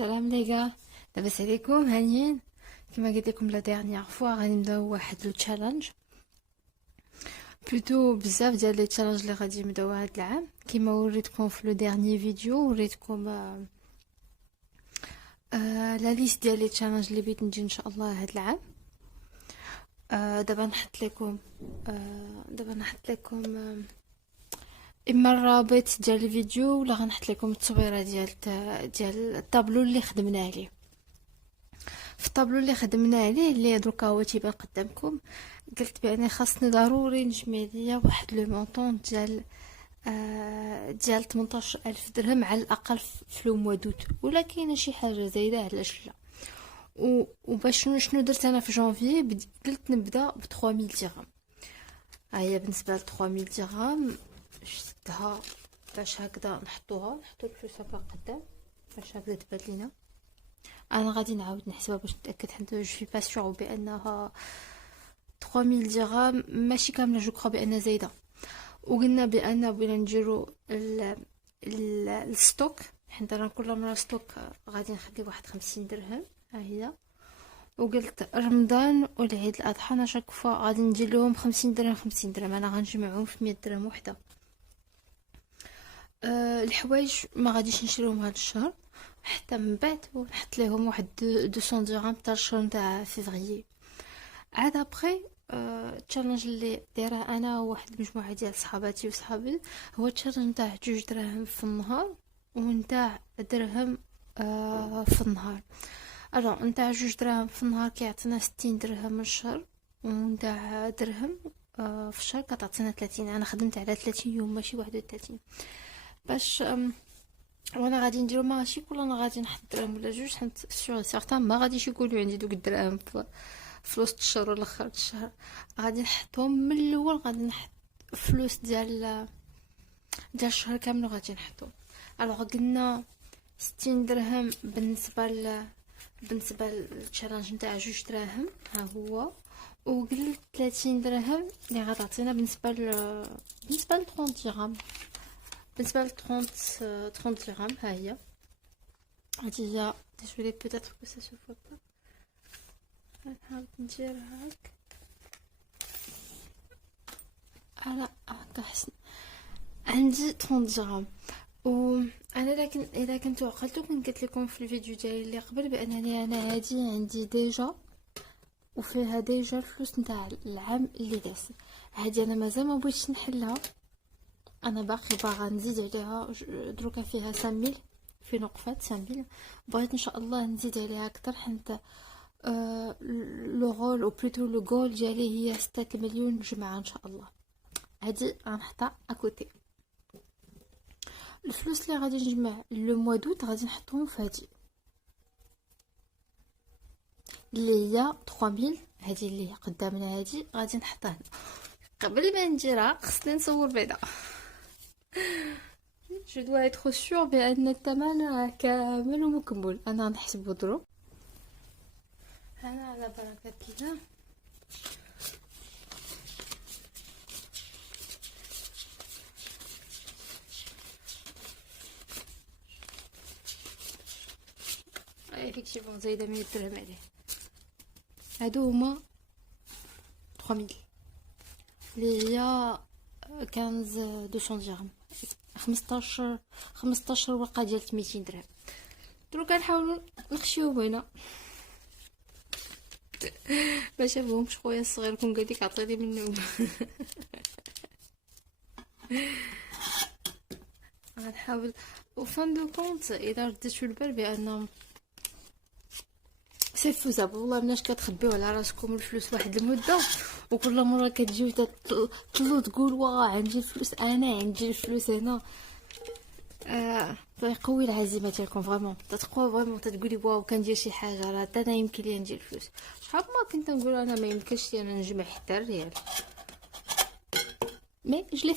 سلام ليغا. لاباس عليكم؟ هانيين؟ كما قلت لكم لا ديرنيير فوا غادي نبداو واحد لو تشالنج، بلوتو بزاف ديال لي تشالنج اللي غادي نبداو هاد العام. كما وريتكم في لو ديرني فيديو وريتكم لا ليست ديال لي تشالنج اللي بغيت ندير ان شاء الله هاد العام. دابا نحط لكم اما الرابط ديال الفيديو ولا غنحط لكم التصويره ديال الطابلو اللي خدمنا عليه. في الطابلو اللي خدمنا عليه اللي دروكا هو تيبان قدامكم، قلت بان خاصني ضروري نجمع ليا واحد لو مونطون ديال 18000 درهم على الاقل في لو موا دوت، ولا كاينه شي حاجه زايده علاش لا. وباش شنو درت انا في جانفي، قلت نبدا ب 3000 درهم. هي بالنسبه ل 3000 درهم شدها باش هكذا نحطو الفلوس هكا قدام باش هكذا تبان لينا. انا غادي نعاود نحسبها باش نتاكد، حيت جو سوي با سيغ بانها 3000 درهم ماشي كامله، جو كرو بان زايده. وقلنا بان بغينا نديرو الستوك، حيت انا كل مره ستوك غادي نخلي واحد 50 درهم. ها هي. وقلت رمضان والعيد الاضحى انا شاك فوا غادي ندير لهم 50 درهم 50 درهم، انا غنجمعهم في 100 درهم وحده. الحوايج ما غاديش نشريهم هذا الشهر حتى من بعد، ونحط لهم واحد 200 درهم تاع الشهر تاع فيفري. عاد ابري التشالنج اللي دايره انا وواحد المجموعه ديال صحاباتي وصحابي هو التشالنج تاع 2 دراهم في النهار ونتاع درهم في النهار. الوغ نتاع 2 دراهم في النهار كيعطينا 60 درهم من الشهر، ونتاع درهم في الشهر كتعطينا 30. انا خدمت على 30 يوم ماشي 31 باش وانا غادي نديرو ماشي كل انا غادي نحط درهم ولا جوج، حيت سيغ سيغتان ما غاديش يقولوا عندي دوك الدراهم في وسط الشهر ولا خارج الشهر. غادي نحطهم من الاول، غادي نحط فلوس ديال الشهر كامل غادي نحطهم. الوغ قلنا 60 درهم بالنسبه للتشالنج نتاع 2 دراهم ها هو، وقلت 30 درهم اللي غتعطينا بالنسبه ل 30 درهم. بالنسبه ل 30 درهم ها هي. هادي هي ديجولي بوتيتر كو سا سو فوا با، غنحاول نديرها هاك. على هكا حسن عندي 30 درهم. وانا لكن اذا كنتو عقلتو كنت قلت لكم في الفيديو ديالي اللي قبل بانني انا هادي عندي ديجا وفيها ديجا الفلوس نتاع العام اللي داز. هادي انا مازال ما بغيتش نحلها، انا باقي باغا نزيد عليها دروكا فيها 5000 في نقفات 5000. بغيت ان شاء الله نزيد عليها اكثر، حيت لو غول او بلوتو لو غول ديالي هي 6 مليون جمعه ان شاء الله. هادي غنحطها اكوتي. الفلوس اللي غادي نجمع لو موا دوت غادي نحطهم في هادي اللي هي 3000. هادي اللي قدامنا هادي غادي نحطها هنا. قبل ما نديرها خصني نصور بعدا. جو دوا ايتر سور بان الثمن راه كامل ومكمول. انا نحسبو درو انا على بركه الله. ايفيكتيفون زايده 100 درهم عليه. هادو هما 3000 اللي هي 200 درهم، 15 ورقه ديال 200 درهم. دروك نحاولوا نخشيوهم هنا ما شافهمش خويا الصغير كون قال لك عطيني منهم. غنحاول وفان دو كونت اذا رديتو البال بان سي فوزابل. والله مناش كتخبيو على راسكم الفلوس واحد المده وكل مره كتجيو تطلو تقول واه عندي الفلوس، انا عندي الفلوس هنا. يقوي العزيمه ديالكم فريمون، تتقوا فريمون تتقولي واو كندير شي حاجه راه حتى انا يمكن لي ندير الفلوس. شحال ما كنت نقول انا ما يمكنش لي انا نجمع حتى الريال، مي جو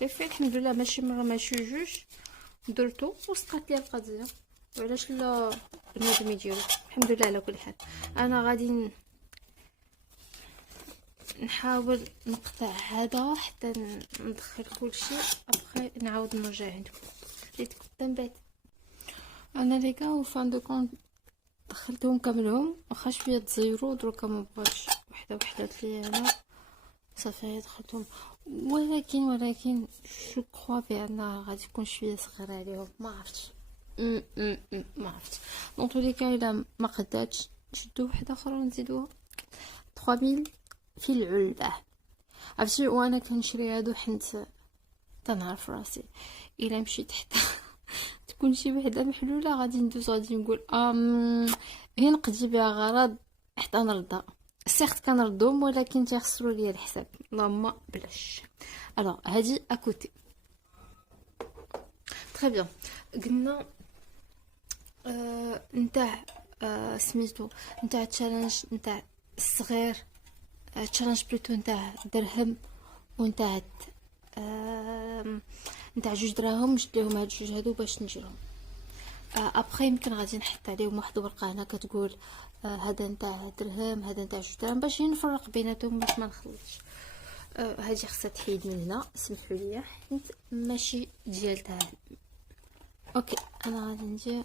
لي في الحمد لله. ماشي مره ماشي جوج درتو وسقات لي القضيه، وعلاش لا بنادم يديرو. الحمد لله على كل حال. انا غادي نحاول نقطع هذا حتى ندخل كل شيء ابخي نعاود نرجع عندكم. خليتكم من بعد. انا ليكا وفان دو كونت دخلتهم كاملهم، واخا شويه تزيرو دروكا ما بغاتش وحده وحدات لي انا صافي دخلتهم. ولكن جو كخوا بان غادي يكون شويه صغير عليهم، ما عرفتش. ما عرفتش. دونك ليكا الا ما قداتش نشدو وحده اخرى ونزيدوها 3000 في العلبه. عرفتي وانا كنشري هادو حنت تنعرف راسي الا مشيت حتى تكون شي وحده محلوله غادي ندوز غادي نقول هي نقضي بها غرض حتى نرضى. سيغت كنردهم ولكن تيخسروا ليا الحساب، اللهم بلاش. الوغ هادي اكوتي تري بيان. قلنا نتاع سميتو نتاع تشالنج نتاع الصغير، تشالنج بلوتو نتاع درهم ونتاع نتاع 2 دراهم. جبت لهم هاد الجوج هادو باش نجرهم. ابخي يمكن غادي نحط عليهم واحد الورقه هنا كتقول هذا نتاع درهم هذا نتاع 2 دراهم باش نفرق بيناتهم باش ما نخلطش. هادي خصها تحيد من هنا، سمحوا لي حيت ماشي ديال تاع. اوكي انا غادي ندير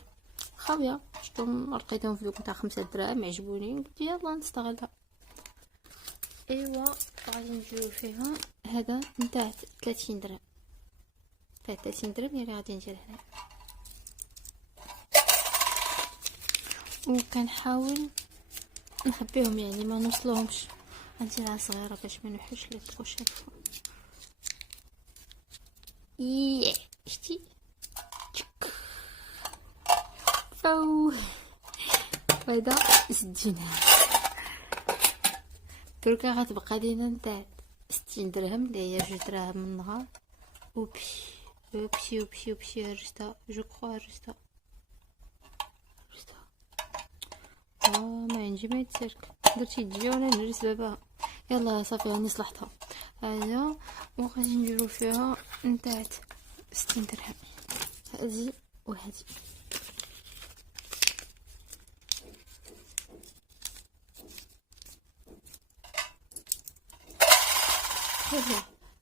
خاويه شفتهم لقيتهم في تاع 5 دراهم عجبوني قلت يلا نستغلها. ايوا غادي نديرو فيها هذا نتاع 30 درهم تاع 30 درهم اللي غادي ندير هنا. وكنحاول نخبيهم يعني ما نوصلهمش، نديرها صغيره باش ما نوحش لي بروشين فوا. شتي فو هذا سجينا. دروكا غتبقى لينا نتاع 60 درهم اللي هي 2 دراهم من النهار. وبشي رجتا جو كخوا رجتا ما عندي ما يتسرك درتي تجي وانا نجلس بابا. يلا صافي راني صلحتها هذا. وغادي نديرو فيها نتاع 60 درهم هذه وهذه.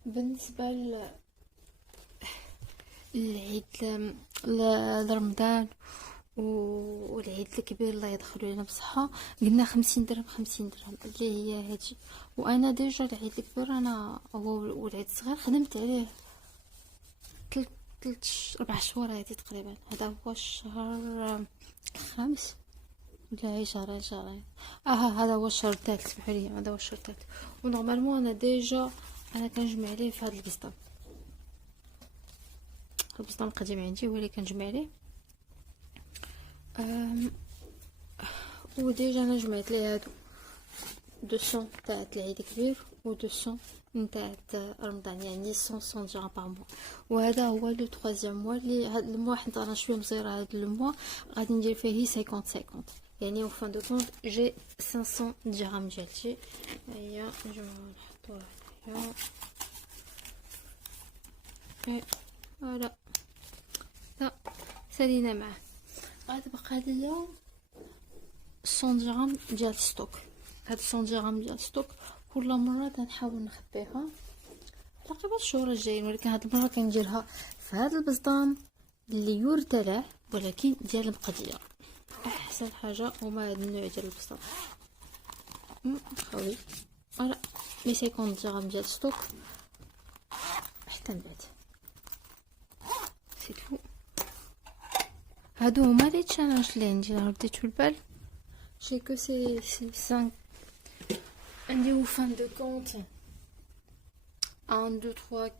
بالنسبه للعيد لرمضان والعيد الكبير الله يدخلوا لنا بصحة، قلنا 50 درهم 50 درهم اللي هي هادي. وانا ديجا العيد الكبير انا والعيد الصغير خدمت عليه 4 شهور هادي تقريبا. هذا هو الشهر الخامس ولا هي شهرين. هذا هو الشهر الثالث، سمحوا لي هذا هو الشهر الثالث. ونورمالمون انا ديجا انا كنجمع عليه في هذا البسطام. البسطام القديم عندي هو اللي كنجمع عليه. وديجا انا جمعت لي هادو 200 تاع العيد الكبير و 200 نتاع رمضان، يعني 100 درهم باغ موا. وهذا هو لو 3 موا اللي هاد الموا حيت انا شويه مصيره هاد الموا غادي ندير فيه 50 50 يعني او فان دو كونت جي 500 درهم ديالتي. هيا نجمعو نحطوها هنايا فوالا. سالينا معاه غتبقى ليا 100 درهم ديال ستوك. هاد 100 درهم ديال ستوك كل مره كنحاول نخبيها تقريبا الشهور الجايين، ولكن هاد المره كنديرها في هاد البسطام اللي يرتلع ولكن ديال المقديه. احسن حاجه هما هاد النوع ديال البسطام خوي. فوالا 50 درهم ديال ستوك حتى من بعد سيتو. هادو هما لي تشالنج اللي عندي. رديتو البال شي كو سي 5 عندي و فان دو كونت 1 2 3 4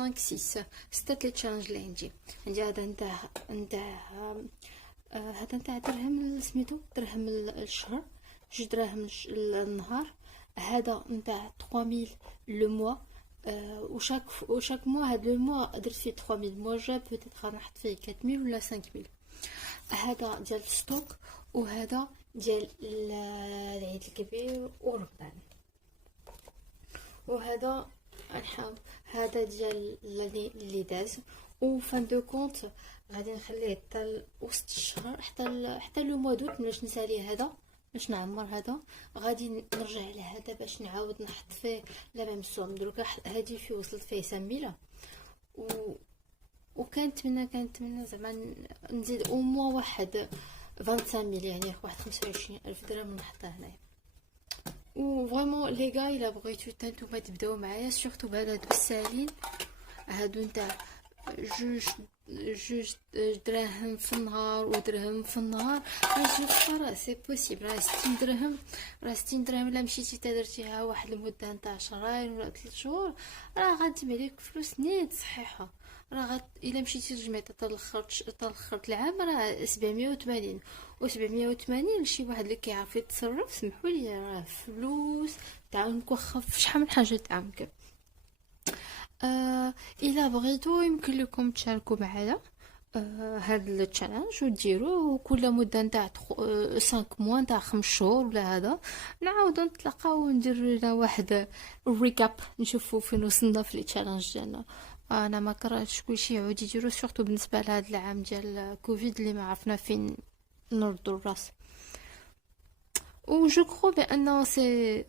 5 6 6 لي تشالنج اللي عندي هذا نتاع هذا نتاع درهم سميتو درهم الشهر 2 دراهم النهار. هذا نتاع 3000 لو موا. وشاك موا هاد لو موا درت فيه 3000 موا جا بوتيت غنحط فيه 4000 ولا 5000. هذا ديال ستوك وهذا ديال العيد الكبير ورمضان. وهذا نحاول هذا ديال اللي داز. وفان دو كونت غادي نخليه حتى وسط الشهر حتى لو موا دوت باش نسالي هذا باش نعمر هذا. غادي نرجع لهذا باش نعاود نحط فيه لا ميم سوم. دروك هادي في وصلت فيه 5000 كانت منا زعما نزيد او موا واحد 25000 يعني واحد 25000 درهم نحطها هنايا. و فريمون لي غا الا بغيتو حتى نتوما تبداو معايا سورتو بهاد هادو الساهلين هادو نتاع جوج جوج دراهم في النهار ودرهم في النهار، راه سي بوسيبل. راه 60 درهم، راه 60 درهم الا مشيتي درتيها واحد المده نتاع شهرين ولا 3 شهور راه غتجمع لك فلوس نيت صحيحه. راه الا مشيتي تجمعي تلخرت العام راه 780 و 780 لشي واحد اللي كيعرف يتصرف سمحوا لي راه فلوس تعاونك واخا في شحال من حاجه تعاونك. الا بغيتو يمكن لكم تشاركوا معايا هاد التشالنج وديروا كل مده نتاع 5 موا نتاع 5 شهور ولا هذا نعاودو نتلاقاو وندير لنا واحد ريكاب نشوفوا فين وصلنا في التشالنج ديالنا. انا ما كرهتش كلشي يعاود يديروا سورتو بالنسبه لهذا العام ديال كوفيد اللي ما عرفنا فين نردوا الراس. و جو كرو بانه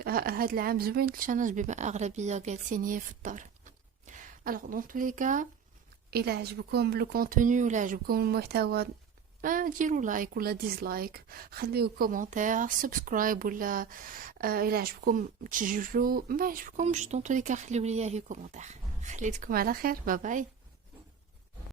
هاد العام زوين التشالنج بما اغلبيه جالسين هي في الدار. الوغ دون تو لي كا الى عجبكم لو كونتوني ولا عجبكم المحتوى ديروا لايك ولا ديزلايك، خليو كومونتير سبسكرايب ولا الى عجبكم تشجعوا، ما عجبكمش دون تو لي كا خليو ليا هي كومونتير. خليتكم على خير، باي باي.